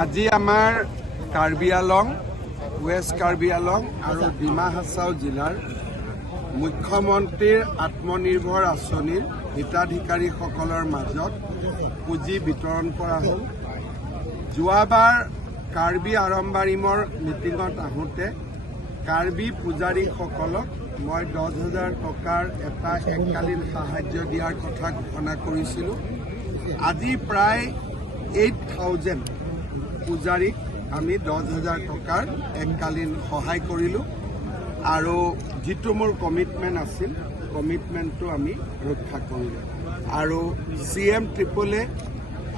আজি আমাৰ কাৰ্বি আলং, ৱেষ্ট কাৰ্বি আলং আৰু ডিমা হাছাও জিলাৰ মুখ্যমন্ত্ৰীৰ আত্মনিৰ্ভৰ আঁচনিৰ হিতাধিকাৰীসকলৰ মাজত পুঁজি বিতৰণ কৰা হ'ল। যোৱাবাৰ কাৰ্বি আৰম্বাৰিমৰ মিটিঙত আহোঁতে কাৰ্বি পূজাৰীসকলক মই 10,000 টকাৰ এটা এককালীন সাহায্য দিয়াৰ কথা ঘোষণা কৰিছিলোঁ। আজি প্ৰায় 8,000 পূজাৰীক আমি 10,000 টকাৰ এককালীন সহায় কৰিলোঁ আৰু যিটো মোৰ কমিটমেণ্ট আছিল কমিটমেণ্টটো আমি ৰক্ষা কৰিলোঁ। আৰু CM ট্ৰিপলে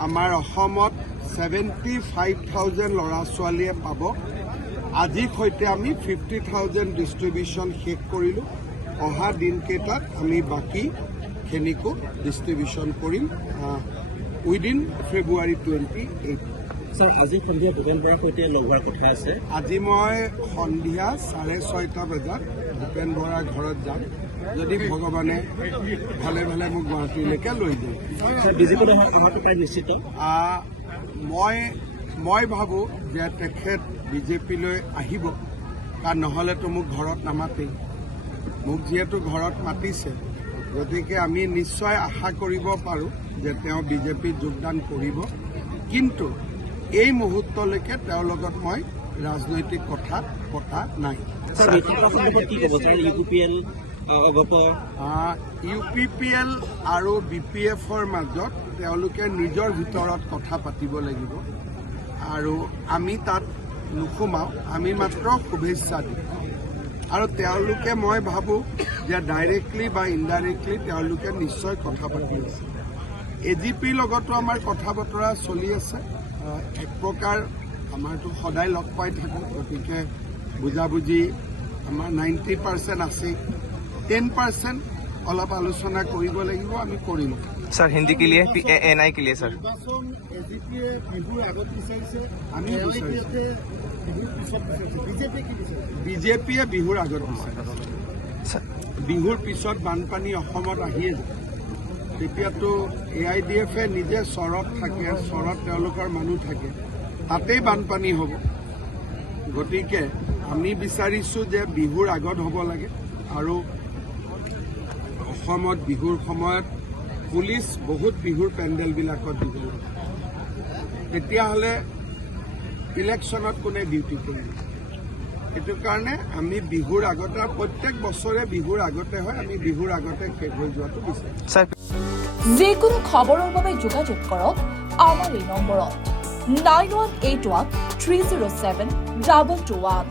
আমাৰ অসমত 75,000 ল'ৰা ছোৱালীয়ে পাব। আজিৰ সৈতে আমি 50,000 ডিষ্ট্ৰিবিউশ্যন শেষ কৰিলোঁ। অহা দিনকেইটাত আমি বাকীখিনিকো ডিষ্ট্ৰিবিউশ্যন কৰিম উইদিন ফেব্ৰুৱাৰী 28। স্যাৰ, আজি সন্ধিয়া ভূপেন বৰাৰ সৈতে লগ হোৱাৰ কথা আছে। আজি মই সন্ধিয়া 6:30 বজাত ভূপেন বৰাৰ ঘৰত যাম, যদি ভগৱানে ভালে ভালে মোক গুৱাহাটীলৈকে লৈ যায়। বিজেপিত অহাটো প্ৰায় নিশ্চিত। মই ভাবোঁ যে তেখেত বিজেপিলৈ আহিব, কাৰণ নহ'লেতো মোক ঘৰত নামাতেই। মোক যিহেতু ঘৰত মাতিছে, গতিকে আমি নিশ্চয় আশা কৰিব পাৰোঁ যে তেওঁ বিজেপিত যোগদান কৰিব। কিন্তু এই মুহূৰ্তলৈকে তেওঁৰ লগত মই ৰাজনৈতিক কথা পতা নাই। UPPL আৰু BPFৰ মাজত তেওঁলোকে নিজৰ ভিতৰত কথা পাতিব লাগিব আৰু আমি তাত নোসোমাওঁ, আমি মাত্ৰ শুভেচ্ছা দিম। আৰু তেওঁলোকে মই ভাবোঁ যে ডাইৰেক্টলি বা ইনডাইৰেক্টলি তেওঁলোকে নিশ্চয় কথা পাতি আছে। AGPৰ লগতো আমাৰ কথা বতৰা চলি আছে। এক প্ৰকাৰ আমাৰতো সদায় লগ পাই থাকোঁ, গতিকে বুজাবুজি আমাৰ 90% আছেই। 10% অলপ আলোচনা কৰিব লাগিব, আমি কৰিম। सर हिंदी के लिए NI के लिए सर বিজেপিয়ে বিহুৰ আগত বিচাৰিছে। বিহুৰ পিছত বানপানী অসমত আহিয়ে যায়, তেতিয়াতো AIDF নিজে চৰত থাকে, চৰত তেওঁলোকৰ মানুহ থাকে, তাতেই বানপানী হ'ব। গতিকে আমি বিচাৰিছোঁ যে বিহুৰ আগত হ'ব লাগে। আৰু অসমত বিহুৰ সময়ত পুলিচ বহুত বিহুৰ পেণ্ডেলবিলাকত দিব লাগে, তেতিয়াহ'লে ইলেকশ্যনত কোনে ডিউটি কৰিব। সেইটো কাৰণে আমি বিহুৰ আগতে, প্ৰত্যেক বছৰে বিহুৰ আগতে হয়, আমি বিহুৰ আগতে শেষ হৈ যোৱাটো বিচাৰিম। যিকোনো খবৰৰ বাবে যোগাযোগ কৰক আমাৰ এই নম্বৰত 9181 307 221।